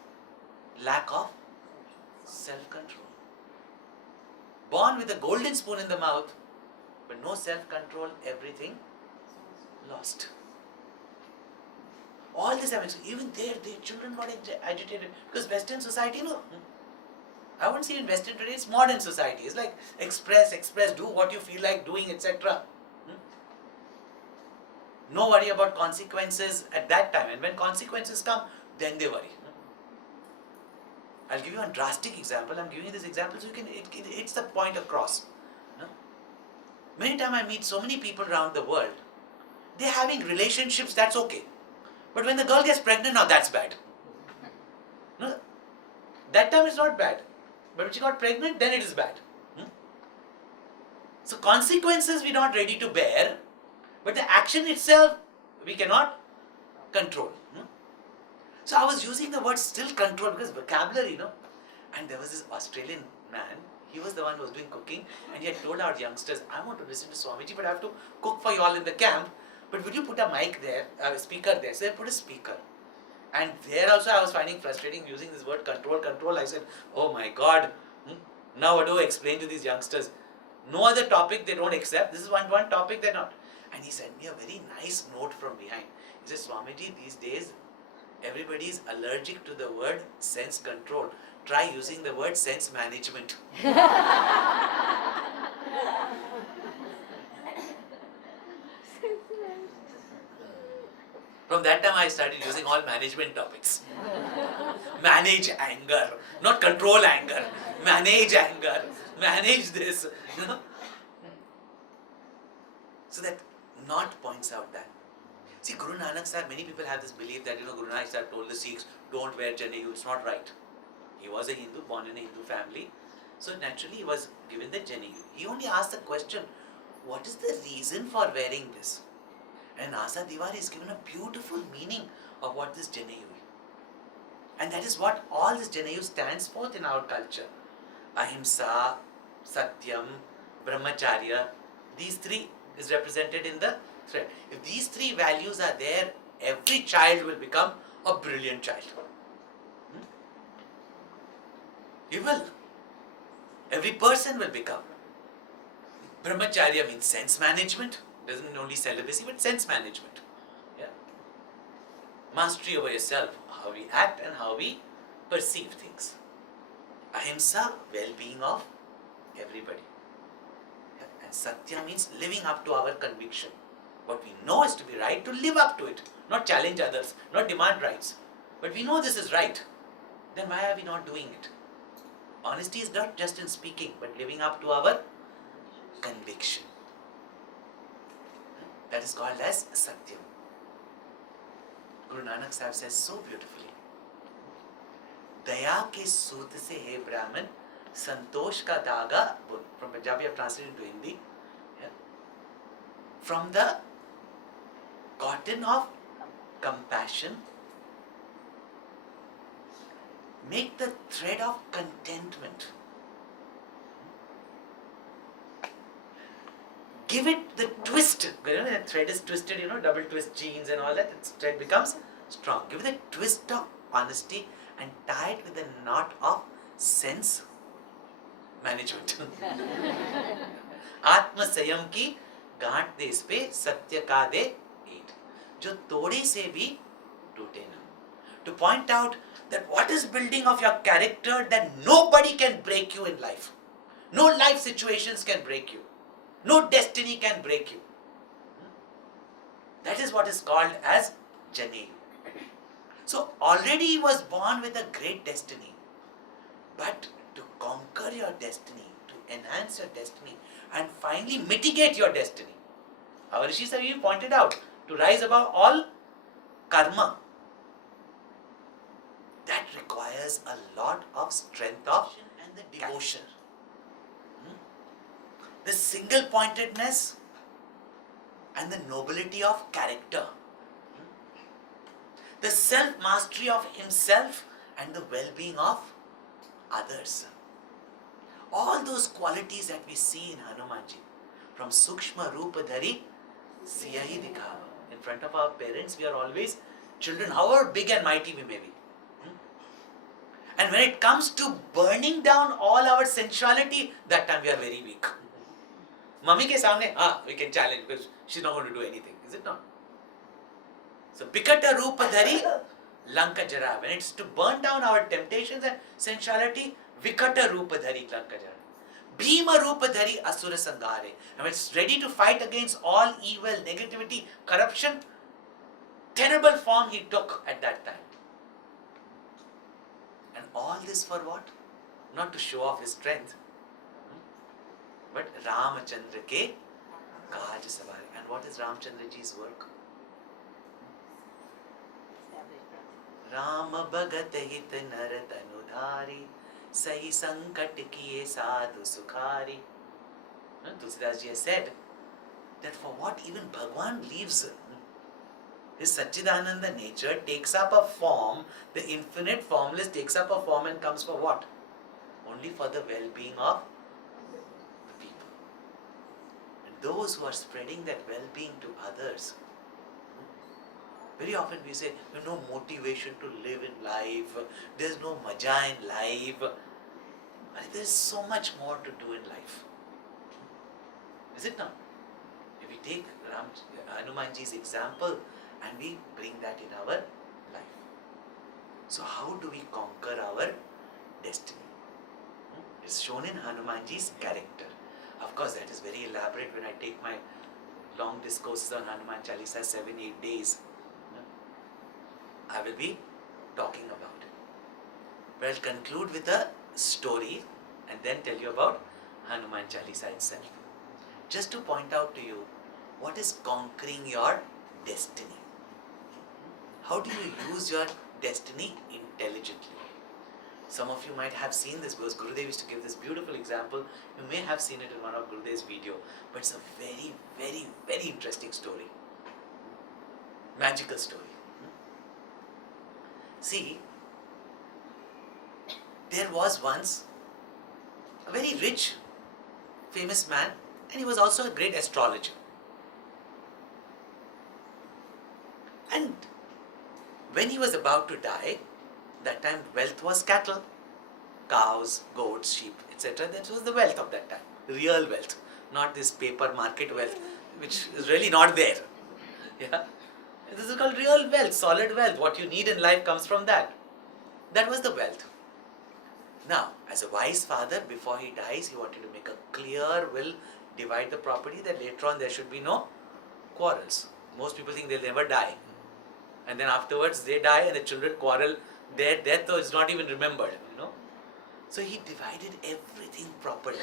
lack of self-control. Born with a golden spoon in the mouth, but no self-control, everything lost. All this happens. Even their children got agitated because Western society, I wouldn't say in Western today, it's modern society. It's like express, do what you feel like doing, etc. No worry about consequences at that time. And when consequences come, then they worry. I'll give you a drastic example. I'm giving you this example so it's the point across. Many times I meet so many people around the world. They're having relationships, that's okay. But when the girl gets pregnant, now that's bad. No, that time it's not bad. But when she got pregnant, then it is bad. So consequences we're not ready to bear, but the action itself we cannot control. So I was using the word still control because vocabulary, And there was this Australian man, he was the one who was doing cooking, and he had told our youngsters, I want to listen to Swamiji, but I have to cook for you all in the camp. But would you put a mic there, a speaker there? So they put a speaker. And there also I was finding frustrating using this word control. I said, oh my God, now what do I explain to these youngsters? No other topic they don't accept. This is one topic they're not. And he sent me a very nice note from behind. He said, Swamiji, these days everybody is allergic to the word sense control. Try using the word sense management. From that time I started using all management topics. Manage anger, not control anger. Manage anger, manage this. So that not points out that. See, Guru Nanak Sahib, many people have this belief that, Guru Nanak Sahib told the Sikhs, don't wear Janeyu. It's not right. He was a Hindu, born in a Hindu family. So naturally he was given the Janeyu. He only asked the question, what is the reason for wearing this? And Asa Diwali is given a beautiful meaning of what this Janeyu is. And that is what all this Janeyu stands for in our culture. Ahimsa, Satyam, Brahmacharya, these three is represented in the thread. If these three values are there, every child will become a brilliant child. He will. Every person will become. Brahmacharya means sense management. Doesn't mean only celibacy, but sense management. Yeah. Mastery over yourself, how we act and how we perceive things. Ahimsa, well-being of everybody. Yeah. And Satya means living up to our conviction. What we know is to be right, to live up to it. Not challenge others, not demand rights. But we know this is right. Then why are we not doing it? Honesty is not just in speaking, but living up to our conviction. That is called as Satyam. Guru Nanak Sahib says so beautifully, Daya ke soot se hai Brahman, Santosh ka daga, from Punjabi I have translated into Hindi. Yeah. From the cotton of compassion, make the thread of contentment. Give it the twist. The thread is twisted, double twist jeans and all that. The thread becomes strong. Give it the twist of honesty and tie it with a knot of sense management. Atma Sayam ki गांठ दे इस पे सत्य का दे ईट जो तोड़े से भी टूटे ना. To point out that what is building of your character, that nobody can break you in life. No life situations can break you. No destiny can break you. That is what is called as Janeyu. So already he was born with a great destiny. But to conquer your destiny, to enhance your destiny, and finally mitigate your destiny. Our Rishis have even pointed out, to rise above all karma, that requires a lot of strength of and the devotion. The single pointedness and the nobility of character. The self mastery of himself and the well being of others. All those qualities that we see in Hanumanji, from Sukshma Rupa Dhari, Siyahi Dikhava. In front of our parents, we are always children, however big and mighty we may be. And when it comes to burning down all our sensuality, that time we are very weak. Mummy ke samne, we can challenge because she's not going to do anything, is it not? So, Pikata Rupa Dhari, Lanka Jara. When it's to burn down our temptations and sensuality, Vikata Rupa Dhari, Lanka Jara. Bhima Rupa Dhari, Asura Sangare. And when it's ready to fight against all evil, negativity, corruption, terrible form he took at that time. And all this for what? Not to show off his strength, but Ramachandra ke Kaj Savari. And what is Ramachandraji's work? Rama Bhagat Hit Nar Tanudhari Sahi Sankat Kiye Sadhu Sukhari. Tulsidas ji has said that for what even Bhagwan leaves his Satchidananda nature, takes up a form, the infinite formless takes up a form and comes for what? Only for the well-being of the people. And those who are spreading that well-being to others. Very often we say, there's no motivation to live in life, there's no maja in life. But there's so much more to do in life. Is it not? If we take Hanumanji's example and we bring that in our life. So how do we conquer our destiny? It's shown in Hanumanji's character. Of course, that is very elaborate when I take my long discourses on Hanuman Chalisa, 7-8 days. I will be talking about it. But I'll conclude with a story and then tell you about Hanuman Chalisa itself. Just to point out to you what is conquering your destiny. How do you use your destiny intelligently? Some of you might have seen this because Gurudev used to give this beautiful example. You may have seen it in one of Gurudev's video, but it's a very, very, very interesting story. Magical story. See, there was once a very rich, famous man, and he was also a great astrologer. And when he was about to die, that time wealth was cattle, cows, goats, sheep, etc. That was the wealth of that time, real wealth, not this paper market wealth, which is really not there. Yeah, this is called real wealth, solid wealth. What you need in life comes from that. That was the wealth. Now, as a wise father, before he dies, he wanted to make a clear will, divide the property, that later on there should be no quarrels. Most people think they'll never die. And then afterwards they die and the children quarrel. Their death is not even remembered, So he divided everything properly.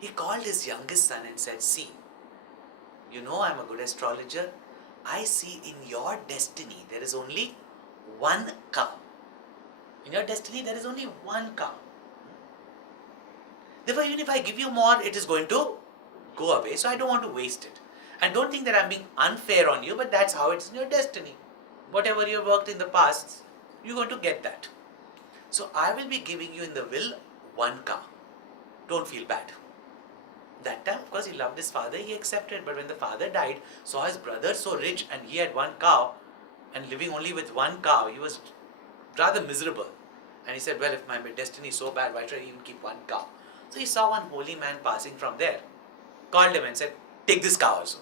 He called his youngest son and said, see, I'm a good astrologer. I see in your destiny there is only one cow. In your destiny there is only one cow. Therefore, even if I give you more, it is going to go away. So I don't want to waste it. And don't think that I'm being unfair on you, but that's how it's in your destiny. Whatever you have worked in the past, you're going to get that. So I will be giving you in the will one cow. Don't feel bad. That time, of course, he loved his father, he accepted. But when the father died, saw his brother so rich and he had one cow and living only with one cow, he was rather miserable. And he said, well, if my destiny is so bad, why should I even keep one cow? So he saw one holy man passing from there, called him and said, take this cow also.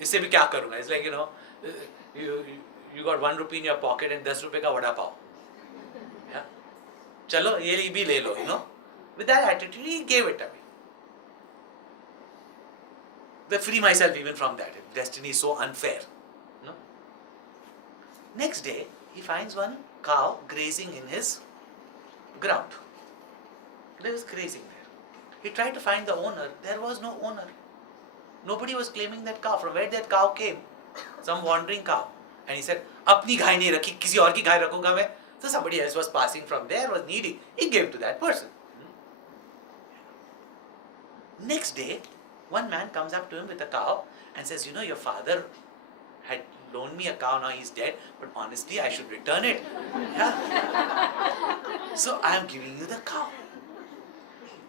इससे भी क्या करूँगा? It's like, you got 1 rupee in your pocket and 10 रुपए का vada pav. Yeah? चलो ये भी ले लो, With that attitude, he gave it away. I free myself even from that. If destiny is so unfair. Next day, he finds one cow grazing in his ground. It was grazing there. He tried to find the owner. There was no owner. Nobody was claiming that cow. From where that cow came? Some wandering cow. And he said, अपनी गाय नहीं रखी, किसी और की गाय रखूंगा मैं. So somebody else was passing from there, was needy. He gave to that person. Next day, one man comes up to him with a cow and says, you know, your father had loaned me a cow, now he's dead, but honestly, I should return it. Yeah? So I am giving you the cow.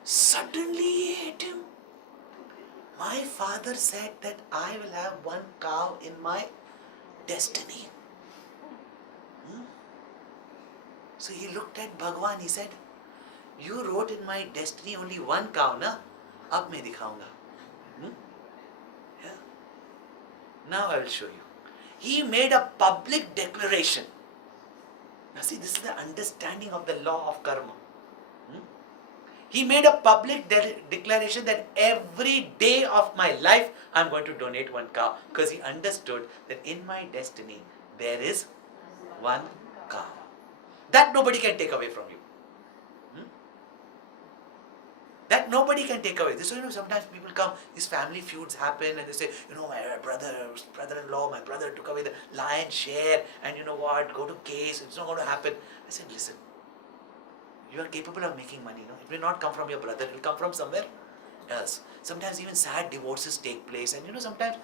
Suddenly he hit him. My father said that I will have one cow in my destiny. So he looked at Bhagwan, he said, you wrote in my destiny only one cow, na? Ab मैं दिखाऊंगा. Yeah. Now I will show you. He made a public declaration. Now see, this is the understanding of the law of karma. He made a public declaration that every day of my life I am going to donate one cow, because he understood that in my destiny there is one cow. That nobody can take away from you. That nobody can take away. So, sometimes people come, these family feuds happen and they say, my brother-in-law, my brother took away the lion's share and you know what, go to case, it's not going to happen. I said, listen, you are capable of making money, It will not come from your brother, it will come from somewhere else. Sometimes even sad divorces take place and sometimes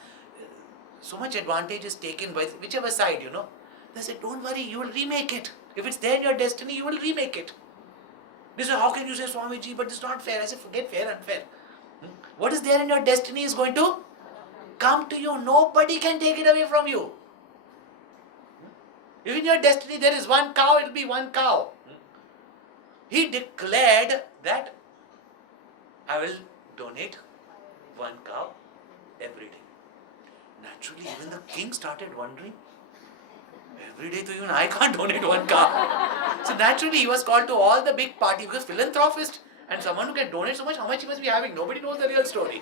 so much advantage is taken by whichever side, They said, don't worry, you will remake it. If it's there in your destiny, you will remake it. They said, how can you say, Swamiji, but it's not fair? I said, forget fair and unfair. What is there in your destiny is going to come to you. Nobody can take it away from you. If in your destiny there is one cow, it will be one cow. He declared that I will donate one cow every day. Naturally, even the king started wondering, every day, even I can't donate one cow. So naturally, he was called to all the big party because philanthropist and someone who can donate so much, how much he must be having? Nobody knows the real story.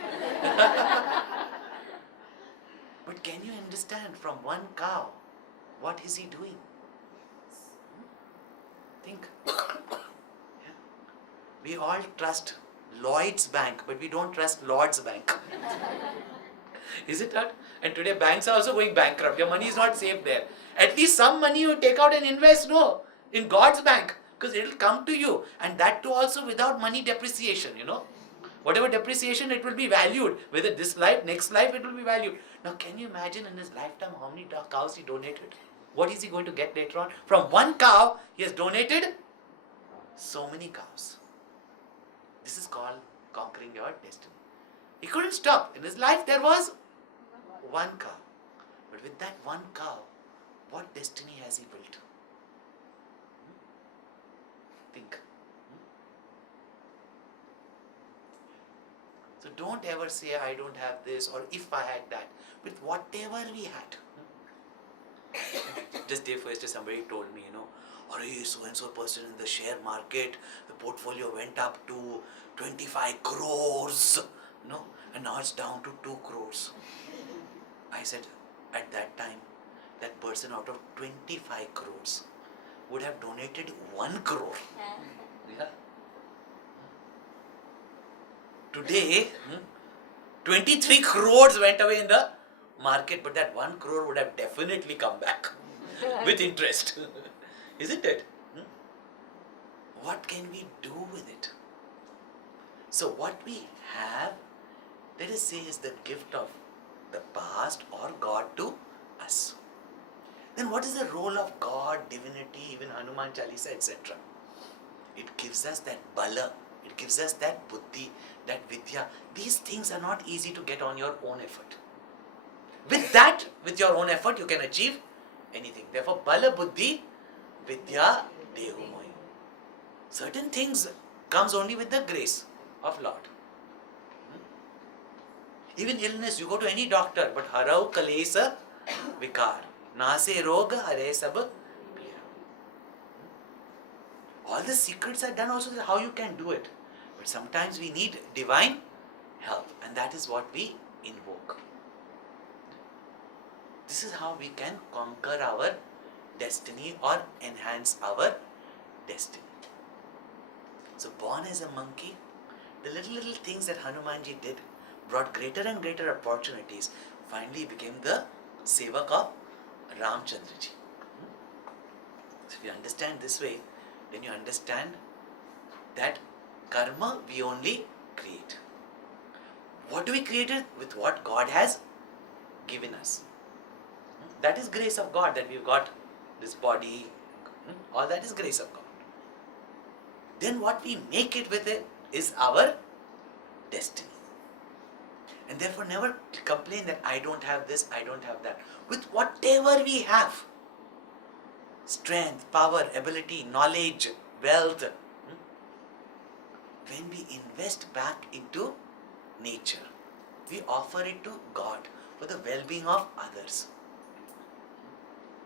But can you understand from one cow, what is he doing? Think. Yeah. We all trust Lloyd's Bank, but we don't trust Lord's Bank. Is it not? And today banks are also going bankrupt. Your money is not safe there. At least some money you take out and invest, in God's bank, because it will come to you. And that too also without money depreciation, Whatever depreciation, it will be valued. Whether this life, next life, it will be valued. Now can you imagine in his lifetime how many cows he donated? What is he going to get later on? From one cow, he has donated so many cows. This is called conquering your destiny. He couldn't stop. In his life, there was one cow. But with that one cow, what destiny has he built? Think. So don't ever say, I don't have this, or if I had that. With whatever we had. Just day first, somebody told me, so-and-so person in the share market, the portfolio went up to 25 crores, and now it's down to 2 crores. I said, at that time, that person out of 25 crores would have donated 1 crore. Yeah. Today, 23 crores went away in the market, but that 1 crore would have definitely come back with interest. Isn't it? What can we do with it? So what we have, let us say, is the gift of the past or God to us. Then what is the role of God, divinity, even Hanuman Chalisa, etc.? It gives us that bala, it gives us that buddhi, that vidya. These things are not easy to get on your own effort. With that, with your own effort, you can achieve anything. Therefore, bala buddhi, vidya, dehu mohi. Certain things comes only with the grace of Lord. Even illness, you go to any doctor, but harau kalesa vikar. Nase roga hare sab pira. All the secrets are done also how you can do it. But sometimes we need divine help, and that is what we invoke. This is how we can conquer our destiny or enhance our destiny. So born as a monkey, the little things that Hanumanji did brought greater and greater opportunities, finally became the Sevak of Ramchandraji. So if you understand this way, then you understand that karma we only create. What do we create it? With what God has given us. That is grace of God, that we've got this body. All that is grace of God. Then what we make it with it is our destiny. And therefore never complain that I don't have this, I don't have that. With whatever we have, strength, power, ability, knowledge, wealth, when we invest back into nature, we offer it to God for the well-being of others.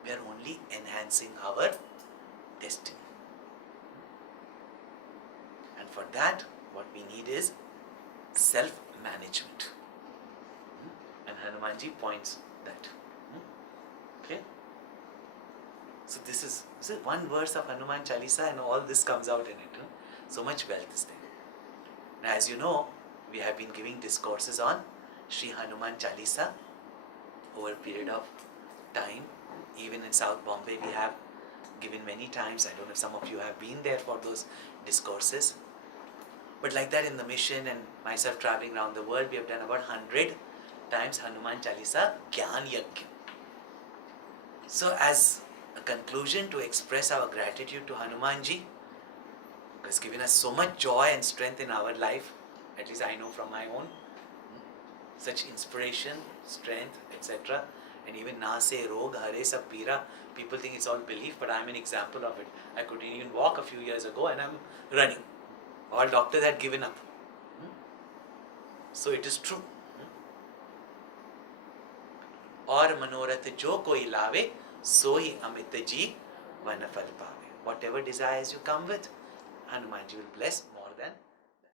We are only enhancing our destiny. And for that, what we need is self-management. And Hanumanji points that. Okay? So this is one verse of Hanuman Chalisa and all this comes out in it. So much wealth is there. Now as you know, we have been giving discourses on Sri Hanuman Chalisa over a period of time. Even in South Bombay we have given many times. I don't know if some of you have been there for those discourses. But like that in the mission and myself traveling around the world, we have done about 100 times Hanuman Chalisa Gyan Yajna. So as a conclusion, to express our gratitude to Hanumanji, who has given us so much joy and strength in our life, at least I know from my own, such inspiration, strength, etc. And even na se rog hare sab pira, people think it's all belief, but I'm an example of it. I couldn't even walk a few years ago and I'm running. All doctors had given up. So it is true. और मनोरथ जो कोई लावे सोही Amit ji one फल पावे. Whatever desires you come with, Hanumanji will bless more.